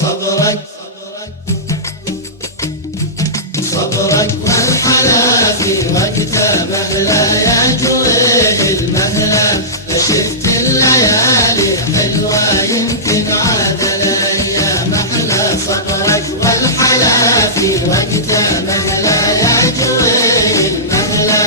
صبرك صبرك والحلا في وقته مهلا يا جويه المهلا. شفت الليالي حلوة يمكن عاد الأيام أحلى. صبرك والحلا في وقته مهلا يا جويه المهلا.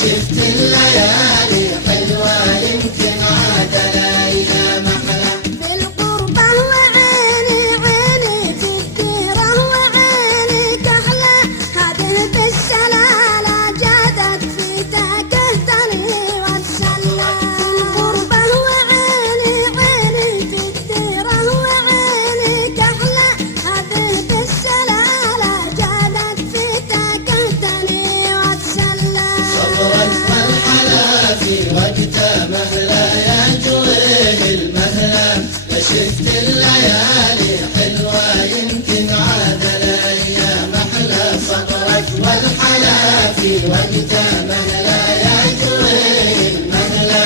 شفت الليالي حلوة يمكن عاد الأيام أحلى. بالقربة وعيني عيني تديره وعيني كحلة. هذه بالسلالة جادت في تهتني وتسلى. بالقربة وعيني عيني تديره وعيني كحلة. هذه بالسلالة جادت في تهتني وتسلى. صبرك والحلا في وقته مهلا يا جويه المهلا. شفت الليالي حلوة يمكن عاد الأيام أحلى. صبرك والحلا في وقته مهلا يا جويه المهلا.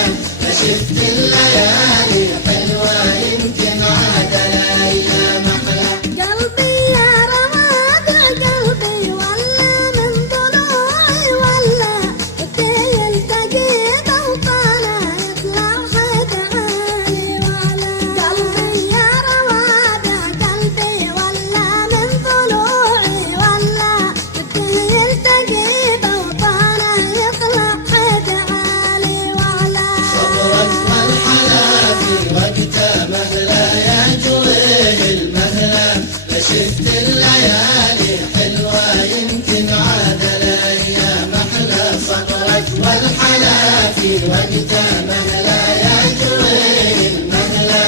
شفت الليالي حلوة يمكن عاد الأيام أحلى. قلبي يا رماد قلبي ولا من ضلوعي ولا بدي يلتقي بوطانه يطلع حد عالي ولا. قلبي يا رواد قلبي ولا من ضلوعي ولا بدي يلتقي بوطانه يطلع حد عالي ولا. صبرك والحلا في وقته مهلا يا جويه المهلا. شفت الليالي حلوة يمكن عاد الأيام أحلى. صبرك والحلا في وقته مهلا يا جويه المهلا.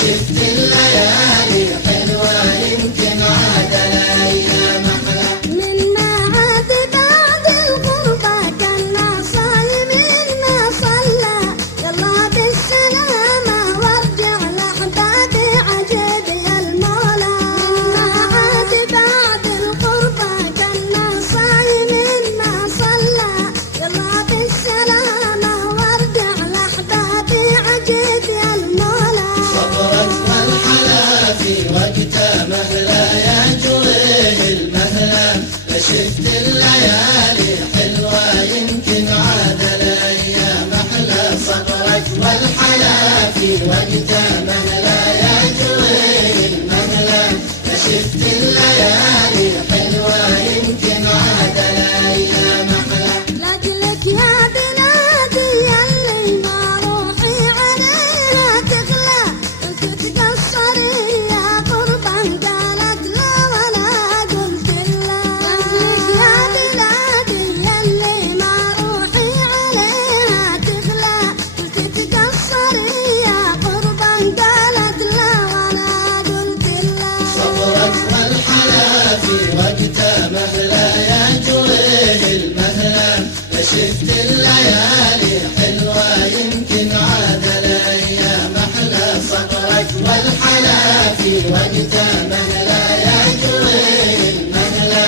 شفت الليالي حلوة يمكن عاد الأيام أحلى. منا عاد بعد الغربة كنا صايمين ما صلى. يلا بالسلامة وارجع لأحبابي عجب يا المولى. منا عاد بعد الغربة كنا صايمين ما صلى. يلا بالسلامة وارجع لأحبابي عجب يا المولى. صبرك والحلا في وقته مهلا يا جويه المهلا. شفت الليالي حلوة يمكن عاد الأيام أحلى. صبرك والحلا في وقته مهلا يا جويه المهلا. شفت الليالي حلوة يمكن عاد الأيام أحلى. لأجلك يا بلادي يلي ما روحي عليها تغلى. قلت تقصري يا قربا قالت لا ولا قلت لا. لأجلك يا بلادي يلي ما روحي عليها تغلى. قلت تقصري يا قربا قالت لا ولا قلت لا. صبرك والحلا في وقته مهلا يا جويه المهلا. شفت الليالي حلوة يمكن عاد الأيام أحلى. صبرك والحلا في وقته مهلا يا جويه المهلا.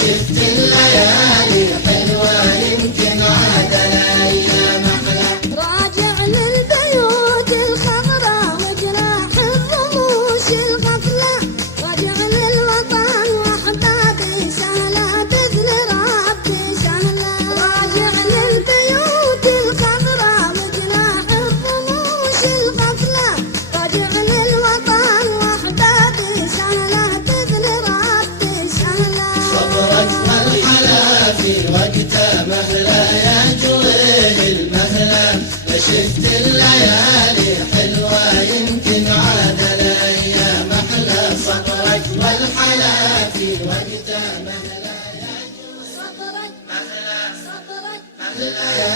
شفت الليالي حلوة يمكن عاد الأيام أحلى. راجع للبيوت الخضراء وجراح الرموش الغفلة. راجع للوطن وأحبابي سهلة بإذن ربي سهلة. راجع للبيوت الخضراء وجراح الرموش الغفلة. راجع للوطن وأحبابي سهلة بإذن ربي سهلة. صبرك والحلا في وقته مهلا يا جويه المهلا. شفت الليالي حلوة يمكن عاد الأيام أحلى. صبرك والحلا في وقته مهلا يا جويه. صبرك مهلا صبرك مهلا يا